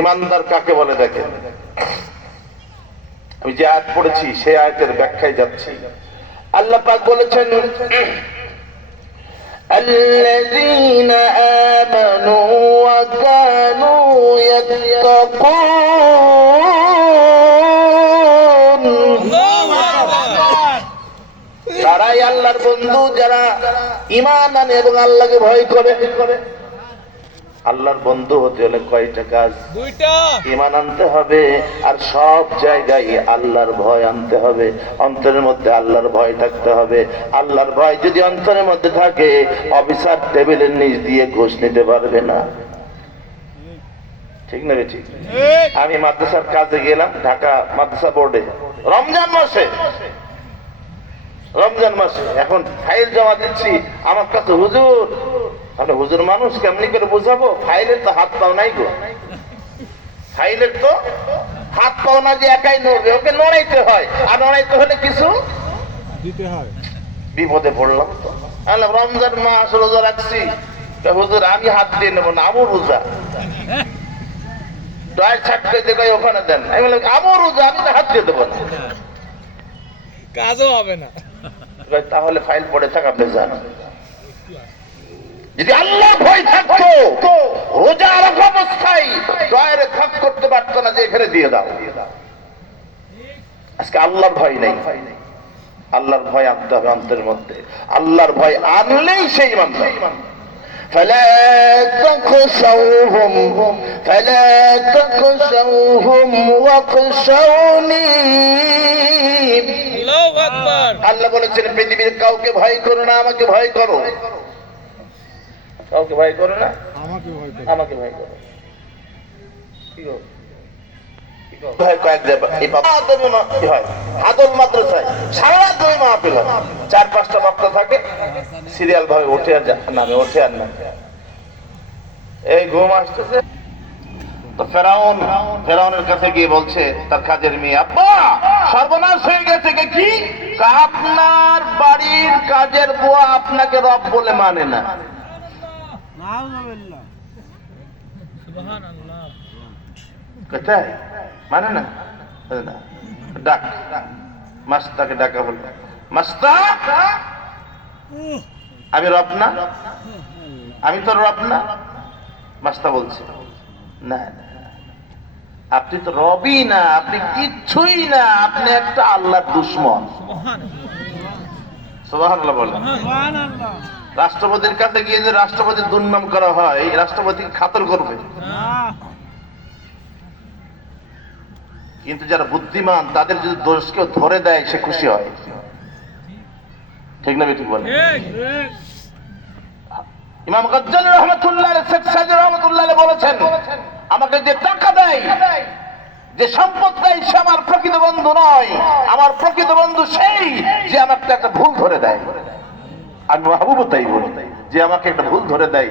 ইমানদার কাকে বলে দেখেন আমি যে আয়াত পড়েছি সেই আয়াতের ব্যাখ্যায় যাচ্ছি আল্লাহ পাক বলেছেন الذين آمنوا وكانوا يتقون তারাই আল্লাহর বন্ধু যারা ইমান আনে এবং আল্লাহকে ভয় করে আল্লাহর বন্ধু হতে হলে কয়টা কাজ? ইমান আনতে হবে আর সব জায়গায় আল্লাহর ভয় আনতে হবে। অন্তরের মধ্যে আল্লাহর ভয় থাকতে হবে। আল্লাহর ভয় যদি অন্তরের মধ্যে থাকে অফিসার টেবিলের নিচ দিয়ে ঘুষ নিতে পারবে না। ঠিক না রে ঠিক। আমি মাদ্রাসার কাজে গেলাম ঢাকা মাদ্রাসা বোর্ডে। রমজান মাসে। রমজান মাসে। এখন ফাইল জমা দিচ্ছি আমার কাছে হুজুর আমি হুজুর মানুষ কেমনি করে বুঝাবো? ফাইলের তো হাত পাও নাই গো। ফাইলের তো হাত পাও না যে একাই নড়বে ওকে নড়াইতে হয়। আর নড়াইতে হলে কিছু দিতে হয়। বিপদে পড়লাম তো। রমজান মাস রোজা রাখছি। তা হুজুর আমি হাত দিয়ে নেব না আমু রোজা। দয় ছাটকে দেখে ওখানে দেন আমি বললাম আমু রোজা আমি তো হাত দিয়ে দেবো না। কাজও হবে না। তাহলে ফাইল পড়ে থাক আপনি যান। যদি আল্লাহ ভয় থাকতো রোজা রাখা অবস্থায় দয়ের থাক করতে পারতো না যে এখানে দিয়ে দাও আজকে আল্লাহর ভয় নেই আল্লাহর ভয় আনতে হবে অন্তরের মধ্যে আল্লাহর ভয় আনলেই সেই মানবে فلا تخشوهم فلا تخشوهم واخشوني আল্লাহু আকবার আল্লাহ বলেছেন পৃথিবীর কাউকে ভয় করো না আমাকে ভয় করো কাউকে ভয় করো না। আমাকে ভয় করে। আমাকে ভয় করো। কি গো? কি গো? ভয় কয়েক জায়গা- এই বাবা- আদমি মা- কি? আদল মাদ্রাসায় সারা রাত ওই মাহফিল। চার পাঁচটা বক্তা থাকে। সিরিয়াল ভাবে ওঠে আর নামে ওঠে আর নামে এই ঘুম আসতেছে। তো ফেরাউন ফেরাউনের কাছে গিয়ে বলছে তার কাজের মেয়ে আব্বা সর্বনাশ হয়ে গেছে কি? আপনার বাড়ির কাজের বুয়া আপনাকে রব বলে মানে না। কোথায়? মানে না? ডাক। মাস্তাকে ডাকা হলো মাস্তা! আমি রব না? আমি তো রব না? মাস্তা বলছে। না না। আপনি তো রবই না আপনি কিচ্ছুই না। আপনি একটা আল্লাহর দুশ্মন। সুবহানাল্লাহ বলেন। সুবহানাল্লাহ। রাষ্ট্রপতির কাছে গিয়ে যে রাষ্ট্রপতির দুর্নাম করা হয় রাষ্ট্রপতি খাতর করবে? কিন্তু যারা বুদ্ধিমান তাদের যদি দোষ কেউ ধরে দেয় সে খুশি হয়। ঠিক না ঠিক বলে ইমাম গজ্জালি রহমতুল্লাহ শেখ রহমতুল্লাহ বলেছেন আমাকে যে টাকা দেয় যে সম্পদ দেয় সে আমার প্রকৃত বন্ধু নয়। আমার প্রকৃত বন্ধু সেই যে আমাকে একটা ভুল ধরে দেয়। আমি মাহবুবও তাই বলি যে আমাকে একটা ভুল ধরে দেয়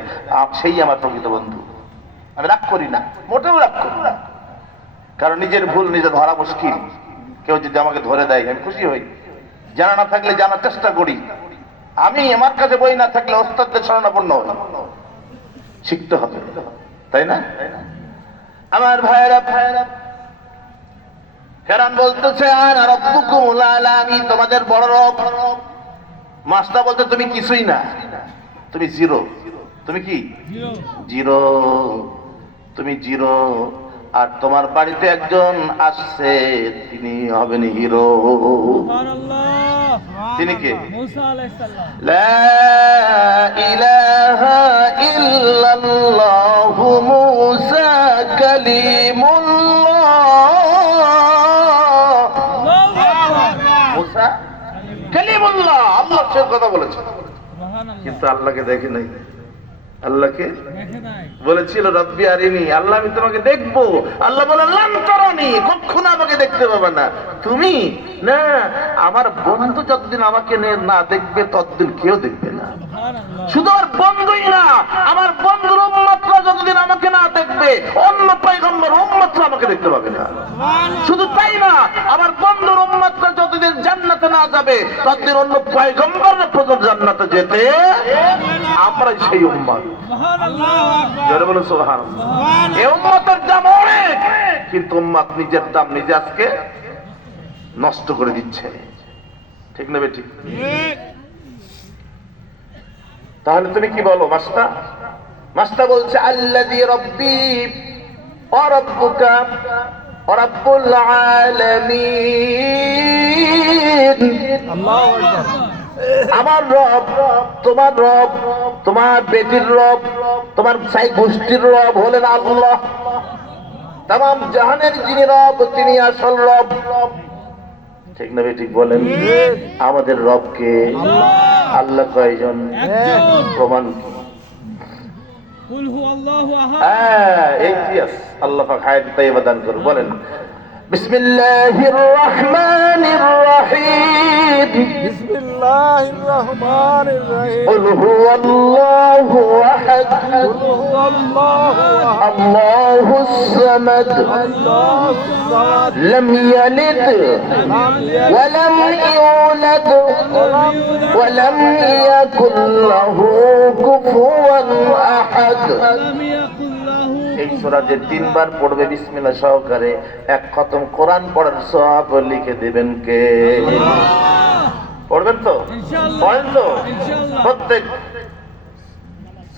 সেই আমার প্রকৃত বন্ধু। আমি রাগ করি না, মোটেও রাগ করি না। কারণ নিজের ভুল নিজে ধরা মুশকিল। কেউ যদি আমাকে ধরে দেয়, আমি খুশি হই। জানা না থাকলে জানার চেষ্টা করি। আমি আমার কাছে বই না থাকলে ওস্তাদদের শরণাপন্ন হই শিখতে হবে, তাই না? আমার ভাইয়েরা ভাইয়েরা ফেরান বলতেছে আর আমি তোমাদের বড় রব মাস্তা বলতে তুমি কিছুই না। তুমি জিরো। তুমি কি? জিরো। তুমি জিরো। আর তোমার বাড়িতে একজন আসছে তিনি হবেন হিরো। তিনি কে? ইলাহা আলাইহিস আল্লাহর কথা বলেছে। কিন্তু আল্লাহকে দেখে নাই। আল্লাহকে বলেছিল, রব্বি আরিনি, আল্লাহ আমি তোমাকে দেখব। আল্লাহ বলে লান্তরানি কখনো আমাকে দেখতে পাবে না। তুমি? না, আমার বন্ধু যতদিন আমাকে নে- দেখবে, ততদিন কেউ দেখবে না। শুধু আমার বন্ধুই না, আমার বন্ধুর উম্মতরা যতদিন আমাকে না দেখবে, অন্য পয়গম্বর উম্মতরা আমাকে দেখতে পাবে না। শুধু তাই না, আমার বন্ধুর উম্মতরা যতদিন জান্নাতে না যাবে, ততদিন অন্য পয়গম্বররা পর্যন্ত জান্নাতে যেতে আমরাই সেই উম্মত। উম্মতের যেমন কিন্তু উম্মাদ নিজের দাম নিজে আজকে নষ্ট করে দিচ্ছে। ঠিক নেবে ঠিক। তাহলে তুমি কি বলো মাস্টার মাস্টার বলছে আল্লাযী রব্বি ওয়া রাব্বুকা ওয়া রাব্বুল আলামিন। আমার রব তোমার রব তোমার বেটির রব তোমার সাই গোষ্ঠীর রব হলেন আল্লাহ। তাম জাহানের যিনি রব তিনি আসল রব। ঠিক না ঠিক বলেন? আমাদের রবকে আল্লাহ। কয়জন? একজন। প্রমাণ আল্লাহু হ্যাঁ এই আল্লাহ হায়াত তাইবা দান করুন বলেন। بسم الله الرحمن الرحيم. بسم الله الرحمن الرحيم. قل هو الله أحد. قل هو الله احد الله الصمد الله الصمد. لم يلد ولم يولد ولم يكن له كفوا أحد. সূরা যে তিনবার পড়বে বিসমিল্লাহ সহকারে এক খতম কোরআন পড়ার সওয়াব লিখে দিবেন কে? পড়বেন তো? পড়েন তো? প্রত্যেক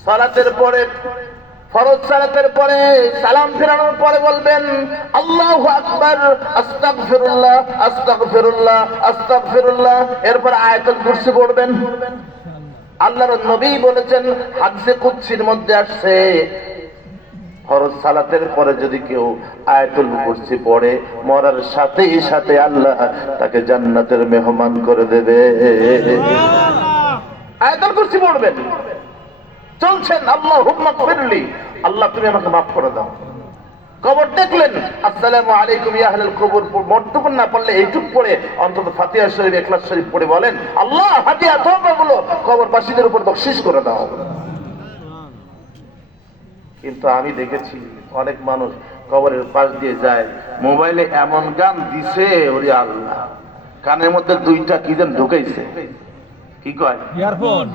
সালাতের পরে ফরজ সালাতের পরে সালাম ফেরানোর পরে বলবেন আল্লাহু আকবার আস্তাগফিরুল্লাহ আস্তাগফিরুল্লাহ আস্তাগফিরুল্লাহ। এরপর আয়াতুল কুরসি পড়বেন। আল্লাহর নবী বলেছেন হাদিসে কুদসির মধ্যে আসছে। ফরজ সালাতের পরে যদি কেউ আয়াতুল কুরসি পড়ে মরার সাথে সাথে আল্লাহ তাকে জান্নাতের মেহমান করে দেবে। আয়াতুল কুরসি পড়বেন। চলছেন আল্লাহ হুম্মা ফিরলি আল্লাহ তুমি আমাকে মাফ করে দাও। কবর দেখলেন আসসালামু আলাইকুম ইয়া আহলাল কবর। মর্তব না পড়লে এইটুক পড়ে অন্তত ফাতিহা শরীফ ইখলাস শরীফ পড়ে বলেন আল্লাহ হাতিয়া তওবা গুলো কবরবাসীদের উপর বকশিশ করে দাও। কিন্তু আমি দেখেছি অনেক মানুষ কবরের পাশ দিয়ে যায়। মোবাইলে এমন গান দিছে ওরে আল্লাহ। কানের মধ্যে দুইটা কি যেন ঢুকাইছে। কি কয়? ইয়ারফোন।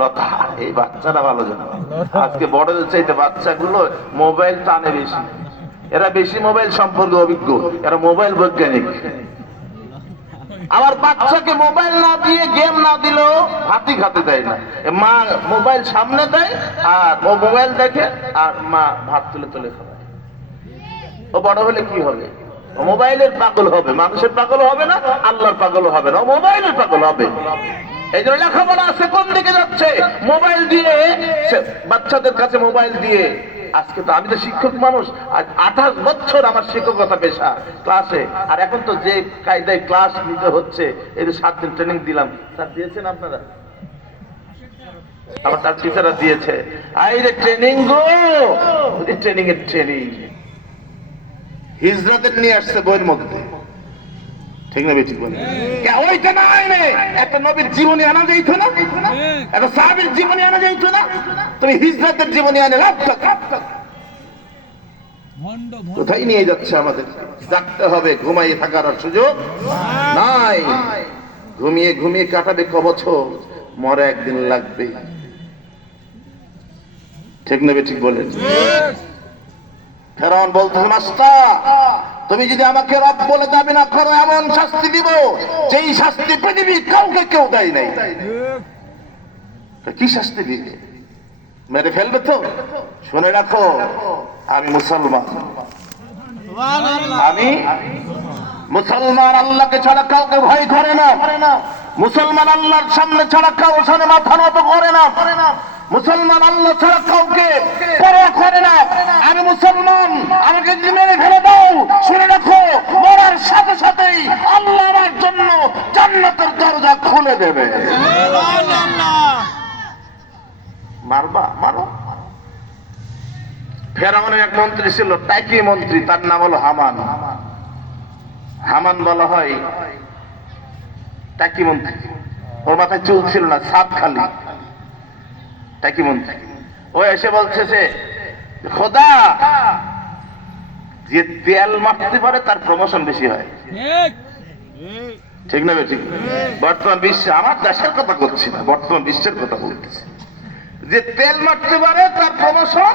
লতা এই বাচ্চারা ভালো জানে আজকে বড়দের চাইতে বাচ্চাগুলো মোবাইল টানে বেশি। এরা বেশি মোবাইল সম্পর্কে অভিজ্ঞ। এরা মোবাইল বৈজ্ঞানিক। আমার বাচ্চাকে মোবাইল না দিয়ে গেম না দিলেও হাতি খাতে দেয় না। মা মোবাইল সামনে দেয় আর ও মোবাইল দেখে আর মা ভাত তুলে তুলে খায় ও বড় হলে কি হবে? মোবাইলের পাগল হবে, মানুষের পাগল হবে না, আল্লাহর পাগল হবে না মোবাইলের পাগল হবে। এই জন্য লেখাপড়া আছে, কোন দিকে যাচ্ছে? মোবাইল দিয়ে বাচ্চাদের কাছে মোবাইল দিয়ে। আজকে তো আমি তো শিক্ষক মানুষ, আজ আঠাশ বছর আমার শিক্ষকতা পেশা ক্লাসে। আর এখন তো যে কায়দায় ক্লাস নিতে হচ্ছে এই সাত দিন ট্রেনিং দিলাম। স্যার, দিয়েছেন আপনারা? আমার তার টিচাররা দিয়েছে। আই রে ট্রেনিং গো ট্রেনিং এর ট্রেনিং হিজরাদের নিয়ে আসছে বইয়ের মধ্যে। ঠিক না বেঠিক বলে ওইটা না একটা নবীর জীবনী আনা যাইতো না? একটা সাহাবীর জীবনী আনা যাইতো না? তুমি হিজরতের জীবনী আনে লাভ কোথায় নিয়ে যাচ্ছে আমাদের? হবে ঘুমাইয়ে থাকার আর সুযোগ নাই। ঘুমিয়ে ঘুমিয়ে কাটাবে ক বছর মরে একদিন লাগবে। ঠিক নেবে ঠিক বলেন? ফেরাউন বলতে মাস্টার তুমি যদি আমাকে রব বলে দাবি না করো এমন শাস্তি দিব যেই শাস্তি পৃথিবীর কাউকে কেউ দেয় নাই। কি শাস্তি দিবে? মেরে ফেলবে তো? শুনে রাখো আমি মুসলমান। আমি মুসলমান আল্লাহকে ছাড়া কাউকে ভয় করে না। মুসলমান আল্লাহর সামনে ছাড়া কাউ সামনে মাথা নত করে না। মুসলমান আল্লাহ ছাড়া কাউকে পরোয়া করে না। আমি মুসলমান আমাকে যদি মেরে ফেলে দাও, শুনে রাখো, মরার সাথে সাথেই আল্লাহ আমার জন্য জান্নাতের দরজা খুলে দেবে। মারবা, মারো। ফেরাউনের এক মন্ত্রী ছিল টাকি মন্ত্রী? তার নাম হলো হামান। হামান বলা হয় টাকি মন্ত্রী? ওর মাথায় চুল ছিল না সাত খালি। টাকি মন্ত্রী ও এসে বলছে যে খোদা যে তেল মারতে পারে তার প্রমোশন বেশি হয়। ঠিক। না ঠিক বর্তমান বিশ্বে আমার দেশের কথা করছি না বর্তমান বিশ্বের কথা বলতেছি। যে তেল মারতে পারে তার প্রমোশন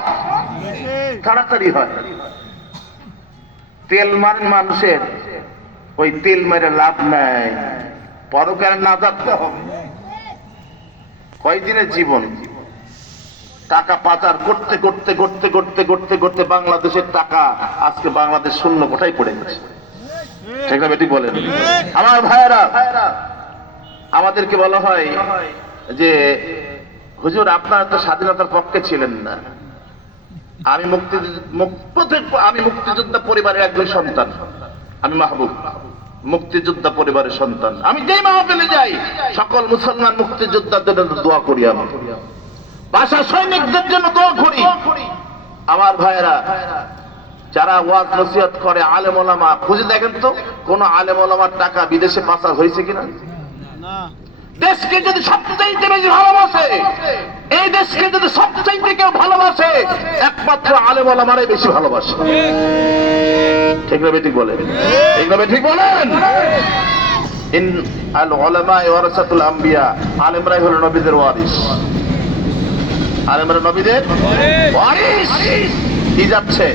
তাড়াতাড়ি হয়। তেল মারেন মানুষের ওই তেল মেরে লাভ নাই। পরকার না যাতে হবে। কয়দিনের জীবন? টাকা পাচার করতে করতে করতে করতে করতে করতে বাংলাদেশের টাকা আজকে বাংলাদেশ শূন্য কোটাই পড়ে গেছে। ঠিক না বেটি, বলেন। আমার ভাইয়েরা, আমাদেরকে বলা হয় যে, হুজুর, আপনারা তো স্বাধীনতার পক্ষে ছিলেন না। আমি মুক্তি আমি মুক্তিযোদ্ধা পরিবারের একজন সন্তান। আমি মাহবুব, মুক্তিযোদ্ধা পরিবারের সন্তান। আমি যেই মাহফিলে যাই, সকল মুসলমান মুক্তিযোদ্ধাদের জন্য দোয়া করি আমি। বাসা সৈনিকদের জন্য দোয়া করি। আমার ভাইয়েরা যারা ওয়াজ নসিহত করে আলেম ওলামা খুঁজে দেখেন তো কোন আলেম ওলামার টাকা বিদেশে পাচার হয়েছে কিনা? দেশকে যদি সবচাইতে বেশি ভালোবাসে এই দেশকে যদি সবচাইতে কেউ ভালোবাসে একমাত্র আলেম ওলামারাই বেশি ভালোবাসে। ঠিক না ঠিক বলেন? ঠিক না ঠিক বলেন? ইন আল উলামা ওয়ারাসাতুল আম্বিয়া আলেমরাই হলো নবীদের ওয়ারিস। আলেমরা নবীদের? ওয়ারিস কি যাচ্ছে?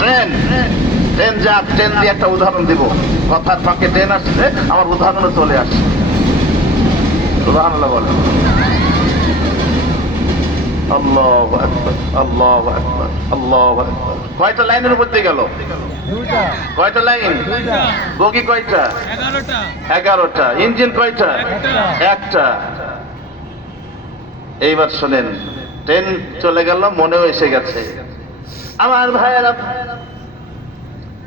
ট্রেন। ট্রেন যাক ট্রেন দিয়ে একটা উদাহরণ দিব। কথার ফাঁকে ট্রেন আসছে আমার উদাহরণে চলে আসছে। উদাহরণ বলেন। আল্লাহ আকবার আল্লাহ আকবার আল্লাহ আকবার। কয়টা লাইনের উপর দিয়ে গেল? কয়টা লাইন? বগি কয়টা? এগারোটা। ইঞ্জিন কয়টা? একটা। এইবার শোনেন ট্রেন চলে গেল মনেও এসে গেছে। আমার ভাইয়েরা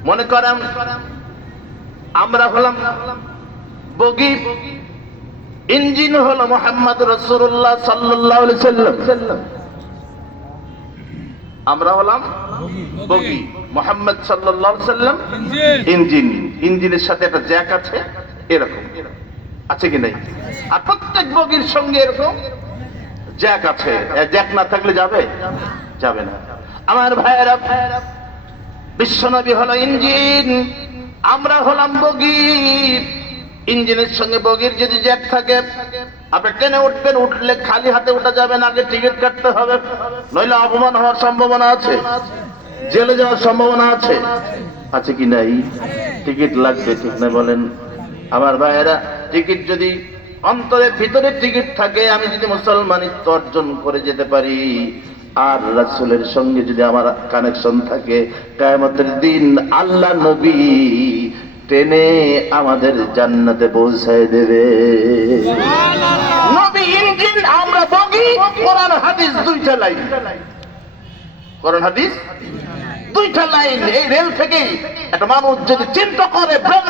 মনে করেন আমরা হলাম বগি। ইঞ্জিন হলো মোহাম্মদ রসুল্লাহ সাল্লাহ সাল্লাম। আমরা হলাম বগি মোহাম্মদ সাল্লাহ সাল্লাম। ইঞ্জিন ইঞ্জিনের সাথে একটা জ্যাক আছে এরকম। আছে কি নাই? আর প্রত্যেক বগির সঙ্গে এরকম জ্যাক আছে। জ্যাক না থাকলে যাবে? যাবে না। আমার ভাইয়েরা, বিশ্বনবী হলো ইঞ্জিন, আমরা হলাম বগি। ইঞ্জিনের সঙ্গে বগির যদি জ্যাক থাকে, আপনি ট্রেনে উঠবেন, উঠলে খালি হাতে উঠা না, আগে টিকিট কাটতে হবে। নইলে অপমান হওয়ার সম্ভাবনা আছে। জেলে যাওয়ার সম্ভাবনা আছে। আছে কি নাই? টিকিট লাগবে, ঠিক না বলেন। আমার ভাইয়েরা, টিকিট যদি অন্তরের ভিতরে টিকিট থাকে আমি যদি মুসলমানিত্ব অর্জন করে যেতে পারি আর রাসুলের সঙ্গে যদি আমার কানেকশন থাকে কায়ামতের দিন আল্লাহ নবী ট্রেনে আমাদের জান্নাতে পৌঁছায় দেবে। নবী ইঞ্জিন আমরা বগি কোরআন হাদিস দুইটা লাইন। কোরআন হাদিস? দুইটা লাইন এই রেল থেকে। একটা মানুষ যদি চিন্তা করে ব্রেন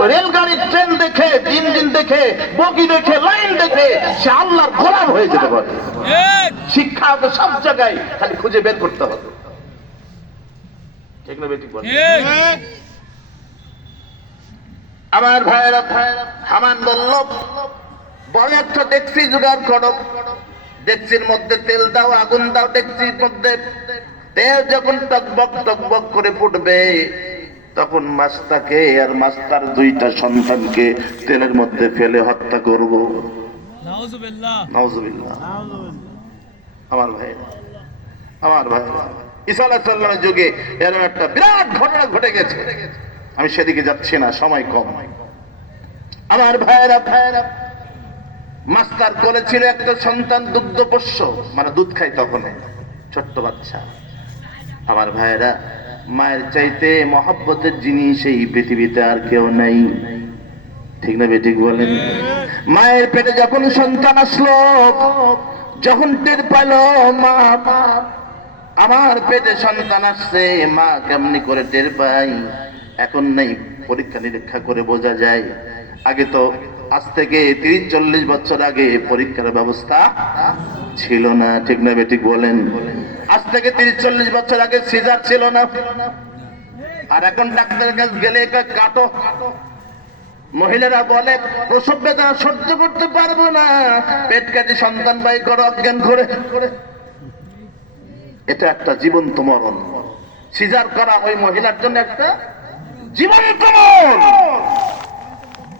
ওই রেলগাড়ির ট্রেন দেখে ইঞ্জিন দেখে বগি দেখে লাইন দেখে সে আল্লাহর গোলাম হয়ে যেতে পারে। শিক্ষা তো সব জায়গায় খালি খুঁজে বের করতে হবে। ঠিক না বেটি আমার ভাইয়েরা হামান বলল বড় একটা ডেকসি জোগাড় করো। ডেকসির মধ্যে তেল দাও আগুন দাও ডেকসির মধ্যে তেল যখন টকবক টকবক করে ফুটবে তখন মাস্তাকে আর মাস্তার দুইটা সন্তানকে তেলের মধ্যে ফেলে হত্যা করব। আমার ভাই আমার ভাই। ঈসা আলাইহিস যুগে এরকম একটা বিরাট ঘটনা ঘটে গেছে। আমি সেদিকে যাচ্ছি না সময় কম। আমার ভাইয়েরা ভাইয়েরা মাস্টার করেছিল একটা সন্তান দুগ্ধ পোষ্য মানে দুধ খাই তখন ছোট্ট বাচ্চা। আমার ভাইয়েরা, মায়ের চাইতে মহাব্বতের জিনিস এই পৃথিবীতে আর কেউ নাই। ঠিক না বেঠিক বলেন? মায়ের পেটে যখন সন্তান আসলো, যখন টের পেল, মা, আমার পেটে সন্তান আসছে, মা কেমনি করে টের পাই এখন নেই পরীক্ষা নিরীক্ষা করে বোঝা যায়। আগে তো আজ থেকে তিরিশ, চল্লিশ বছর আগে পরীক্ষার ব্যবস্থা ছিল না, ঠিক না বেঠিক বলেন। আজ থেকে তিরিশ, চল্লিশ বছর আগে সিজার ছিল না। আর এখন ডাক্তারের কাছে গেলে কাটো। মহিলারা বলে, প্রসব বেদনা সহ্য করতে পারব না। পেট কাটি সন্তান বাই করো, অজ্ঞান করে। এটা একটা জীবন্ত মরণ। সিজার করা ওই মহিলার জন্য একটা জীবন্ত মরণ।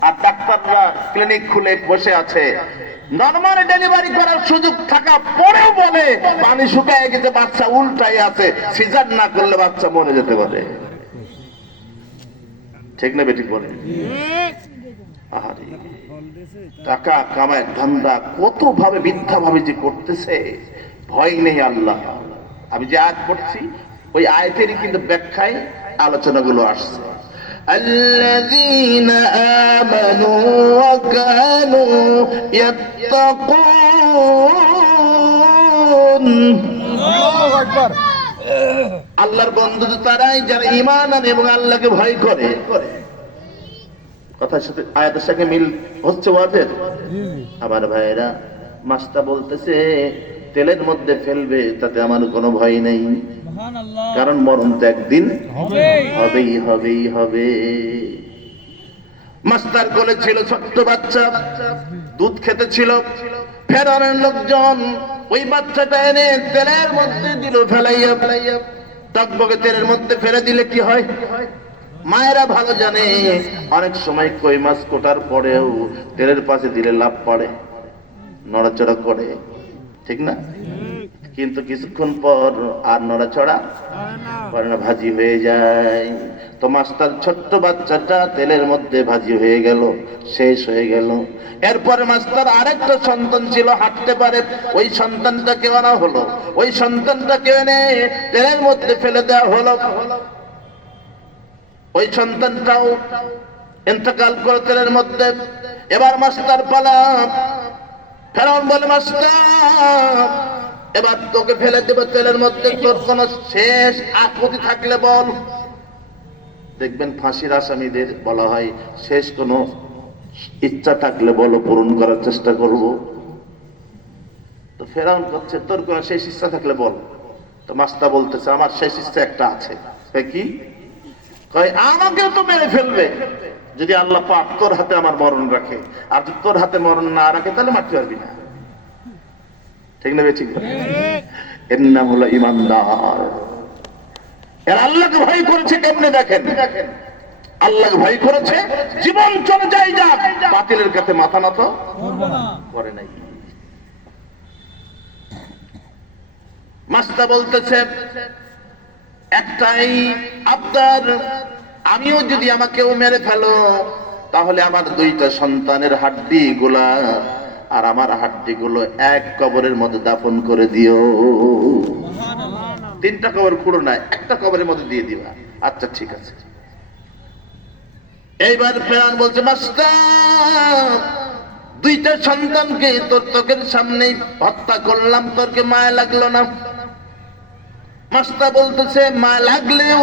আর ডাক্তাররা ক্লিনিক খুলে বসে আছে। নর্মাল ডেলিভারি করার সুযোগ থাকা পরেও বলে, পানি শুকায় গেছে, বাচ্চা উল্টাই আছে। সিজার না করলে বাচ্চা মরে যেতে পারে। ঠিক না বেঠিক বলে টাকা কামায় ধান্দা কত ভাবে মিথ্যা ভাবে যে করতেছে, ভয় নেই আল্লাহ। আমি যে আয়াত পড়ছি, ওই আয়াতেরই কিন্তু ব্যাখ্যায় আলোচনাগুলো আসছে। الذين آمنوا وكانوا يتقون আল্লাহু আকবার আল্লাহর বন্ধু তো তারাই যারা ইমান আনে এবং আল্লাহকে ভয় করে কথার সাথে আয়াতের সাথে মিল হচ্ছে ওয়াজের জি জি আমার ভাইয়েরা মাস্তা বলতেছে তেলের মধ্যে ফেলবে তাতে আমার কোনো ভয় নেই মহান আল্লাহ কারণ মরণ তো একদিন হবেই হবেই হবে। মাস্টার কোলে ছিল ছোট্ট বাচ্চা দুধ খেতে ছিল। ফেরানোর লোকজন ওই বাচ্চাটা এনে তেলের মধ্যে দিল ফেলাইয়া ফেলাইয়া টকবকে তেলের মধ্যে ফেলে দিলে কি হয়? মায়েরা ভালো জানে অনেক সময় কই মাছ কোটার পরেও তেলের পাশে দিলে লাভ পড়ে নড়াচড়া করে ঠিক না? কিন্তু কিছুক্ষণ পর আর নড়াচড়া করে না ভাজি হয়ে যায়। তো মাস্টার ছোট্ট বাচ্চাটা তেলের মধ্যে ভাজি হয়ে গেল, শেষ হয়ে গেল। এরপরে মাস্টার আরেকটা সন্তান ছিল, হাঁটতে পারে। ওই সন্তানটাকে আনা হলো। ওই সন্তানটাকে এনে তেলের মধ্যে ফেলে দেওয়া হলো। ওই সন্তানটাও ইন্তকাল করে তেলের মধ্যে। এবার মাস্টার পালা ফেরাউন বলে, মাস্টার এবার তোকে ফেলে দেবে তেলের মধ্যে। তোর কোন শেষ আকুতি থাকলে বল। দেখবেন ফাঁসির আসামিদের বলা হয়, শেষ কোন ইচ্ছা থাকলে বলো, পূরণ করার চেষ্টা করব। তো ফেরাউন করছে, তোর কোন শেষ ইচ্ছা থাকলে বল। তো মাস্তা বলতেছে, আমার শেষ ইচ্ছা একটা আছে। কি? কয়, আমাকেও তো মেরে ফেলবে। যদি আল্লাহ পাক তোর হাতে আমার মরণ রাখে, আর তোর হাতে মরণ না রাখে, তাহলে মারতে পারবি না। ঠিক না ঠিক না? এর নাম হলো ইমানদার। এর আল্লাহকে ভয় করেছে কেমনে দেখেন? আল্লাহকে আমিও যদি আমাকেও মেরে ফেলো, তাহলে আমার দুইটা সন্তানের হাড্ডি গুলা আর আমার হাড্ডি গুলো এক কবরের মধ্যে দাফন করে দিও। তিনটা কবর খুঁড়ো না একটা কবরের মধ্যে দিয়ে দিবা। আচ্ছা ঠিক আছে। এইবার ফেরান বলছে মাস্টার দুইটা সন্তানকে তোর তোকের সামনেই হত্যা করলাম তোরকে মায়া লাগল না? মাস্টার বলতেছে মায়া লাগলেও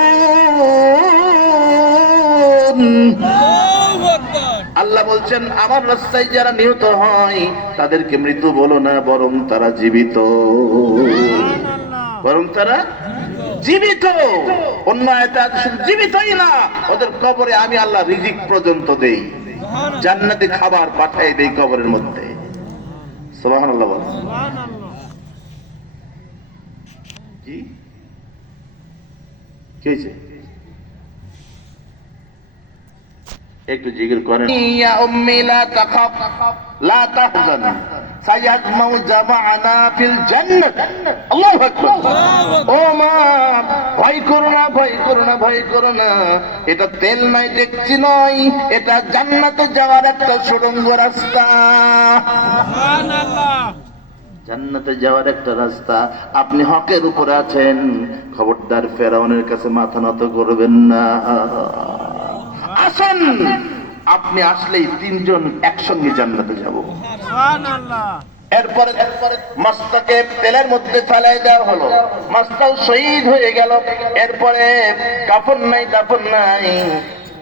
বলছেন আমার রাস্তায় যারা নিহত হয় তাদেরকে মৃত বলো না বরং তারা জীবিত। বরং তারা জীবিত। অন্য জীবিতই না ওদের কবরে আমি আল্লাহ রিজিক পর্যন্ত দেই। জান্নাতে খাবার পাঠাই দেই কবরের মধ্যে। সুবহানাল্লাহ। কি? কি হয়েছে? একটু জিগির করেন। ইয়া উম্মি লা তাখাফ লা তাহজান। সায়াজমাউ জামাআনা ফিল জান্নাত। আল্লাহু আকবার। ও মা ভয় করো না ভয় করো না ভয় করো না। এটা তেল নয় দেখছি নয়। এটা জান্নাতে যাওয়ার একটা সুড়ঙ্গ রাস্তা। জান্নাতে যাওয়ার একটা রাস্তা। আপনি হকের উপরে আছেন। খবরদার ফেরাউনের কাছে মাথা নত করবেন না। আসেন। আপনি আসলেই তিনজন একসঙ্গে জান্নাতে যাব। এরপরে এরপরে মাস্তাকে তেলের মধ্যে ফেলাই দেওয়া হলো। মাস্তাও শহীদ হয়ে গেল। এরপরে কাপড় নাই কাপড় নাই।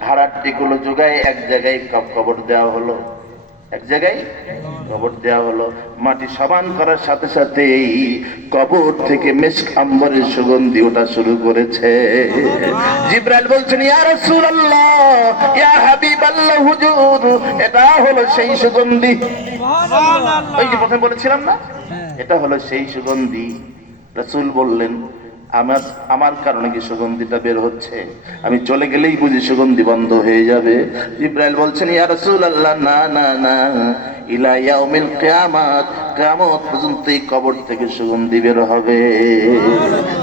হারাটি গুলো যোগায় এক জায়গায় কাপ কবর দেওয়া হলো। এক জায়গায় কবর দেওয়া হলো। মাটি সমান করার সাথে সাথে এই কবর থেকে মেশক আম্বরের সুগন্ধি ওটা শুরু করেছে। জিব্রাইল বলছেন ইয়া রাসূলুল্লাহ ইয়া হাবিবাল্লাহ হুজুর এটা হলো সেই সুগন্ধি। ওই যে প্রথমে বলেছিলাম না? হ্যাঁ। এটা হলো সেই সুগন্ধি। রসুল বললেন আমার আমার কারণে কি সুগন্ধিটা বের হচ্ছে? আমি চলে গেলেই বুঝি সুগন্ধি বন্ধ হয়ে যাবে। ইব্রাহিম বলছেন, ইয়া রাসূলুল্লাহ, না না না। ইলা ইয়াউমিল কিয়ামাত কিয়ামত পর্যন্ত এই কবর থেকে সুগন্ধি বের হবে।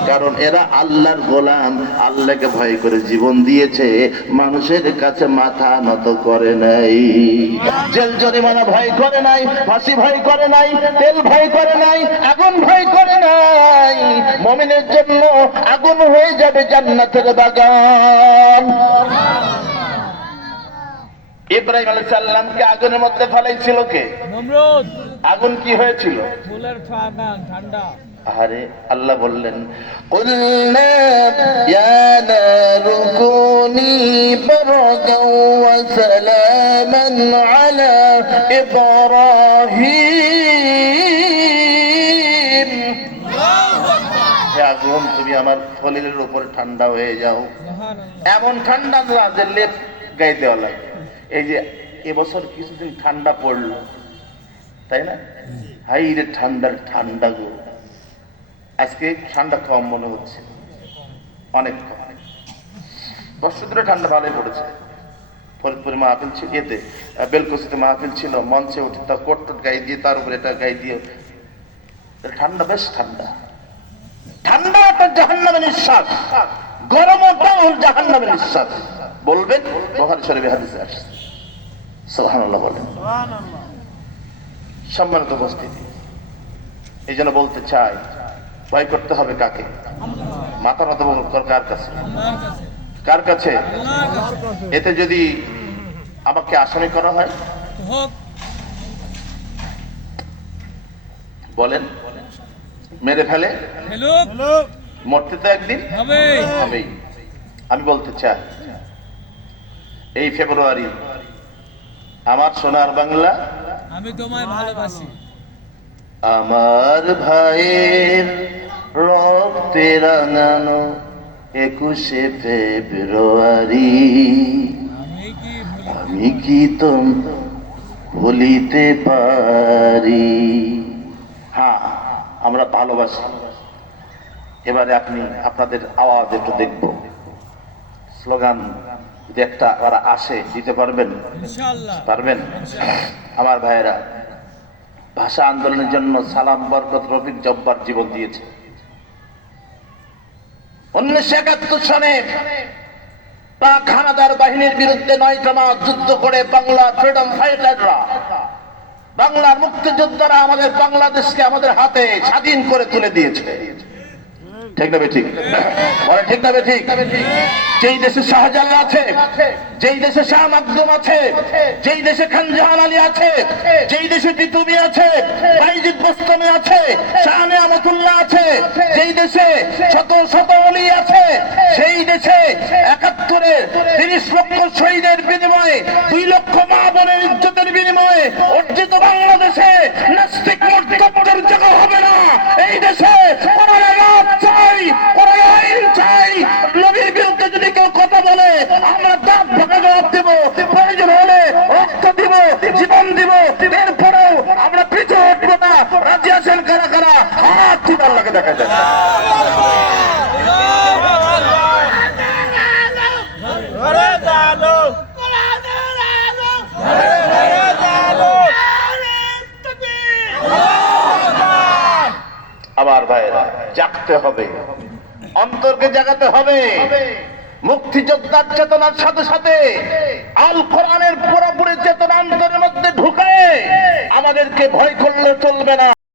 কারণ এরা আল্লাহর গোলাম, আল্লাহকে ভয় করে জীবন দিয়েছে। মানুষের কাছে মাথা নত করে নাই। জেল জরিমানা ভয় করে নাই, ফাঁসি ভয় করে নাই, তেল ভয় করে নাই, আগুন ভয় করে নাই। মমিনের জন্য আগুন হয়ে যাবে জান্নাতের বাগান। ইব্রাহিম আলাইহিস সালামকে আগুনের মধ্যে ফেলাইছিল কে? নমরুদ। আগুন কি হয়েছিল? আরে আল্লাহ বললেন আগুন তুমি আমার থলিলের উপরে ঠান্ডা হয়ে যাও। এমন ঠান্ডা যে লেপ গাইতে দেওয়া লাগে। এই যে এবছর কিছুদিন ঠান্ডা পড়ল। তাই না? হাই রে ঠান্ডার ঠান্ডা গো। আজকে ঠান্ডা কম মনে হচ্ছে। অনেক কম। বছর ধরে ঠান্ডা ভালোই পড়েছে। ফরিদপুরে মাহফিল ছিল আহ, বেলকুচিতে মাহফিল ছিল মঞ্চে উঠে তার কোট টোট গায়ে দিয়ে তার উপরে এটা গায়ে দিয়ে। ঠান্ডা বেশ ঠান্ডা। ঠান্ডা একটা জাহান্নামের নিঃশ্বাস। গরমটাও জাহান্নামের নিঃশ্বাস। বলবেন? বহারি শরীফে হাদিসে আসছে। সুবহানাল্লাহ বলেন। সম্মানিত উপস্থিতি। এই জন্য বলতে চাই ভয় করতে হবে কাকে? মাথা নত কার কাছে? কার কাছে? এতে যদি আমাকে আসামি করা হয়? বলেন মেরে ফেলে? মরতে তো একদিন? হবেই আমি বলতে চাই এই ফেব্রুয়ারি আমার সোনার বাংলা আমি তোমায় ভালোবাসি। আমার ভাইয়ের রক্তে রাঙানো একুশে ফেব্রুয়ারি। আমি কি তোম ভুলিতে পারি? হ্যাঁ আমরা ভালোবাসি। এবারে আপনি আপনাদের আওয়াজ একটু দেখব। স্লোগান যদি একটা ওরা আসে দিতে পারবেন? পারবেন? আমার ভাইয়েরা ভাষা আন্দোলনের জন্য সালাম বরকত রফিক জব্বার জীবন দিয়েছে। উনিশশো একাত্তর সনে পাক হানাদার বাহিনীর বিরুদ্ধে নয়টা মাস যুদ্ধ করে বাংলা ফ্রিডম ফাইটাররা বাংলার মুক্তিযোদ্ধারা আমাদের বাংলাদেশকে আমাদের হাতে স্বাধীন করে তুলে দিয়েছে। ঠিক না ঠিক বলে ঠিক না ঠিক যেই দেশে শাহজালাল আছে, যেই দেশে শাহ মাকদুম আছে, যেই দেশে খানজাহান আলী আছে, যেই দেশে তিতুমি আছে বাইজিদ বোস্তমি আছে, শাহ নেয়ামতুল্লাহ আছে, যেই দেশে শত শত অলি আছে, সেই দেশে একাত্তরে তিরিশ লক্ষ শহীদের বিনিময়ে, দুই লক্ষ মা বোনের ইজ্জতের বিনিময়ে অর্জিত বাংলাদেশে নাস্তিক মর্তব্যের আছেন কারা কারা? হাত তুলে আল্লাহকে দেখা যায়। আবার ভাইয়েরা, জাগতে হবে। অন্তরকে জাগাতে হবে। মুক্তিযোদ্ধার চেতনার সাথে সাথে আল কোরআনের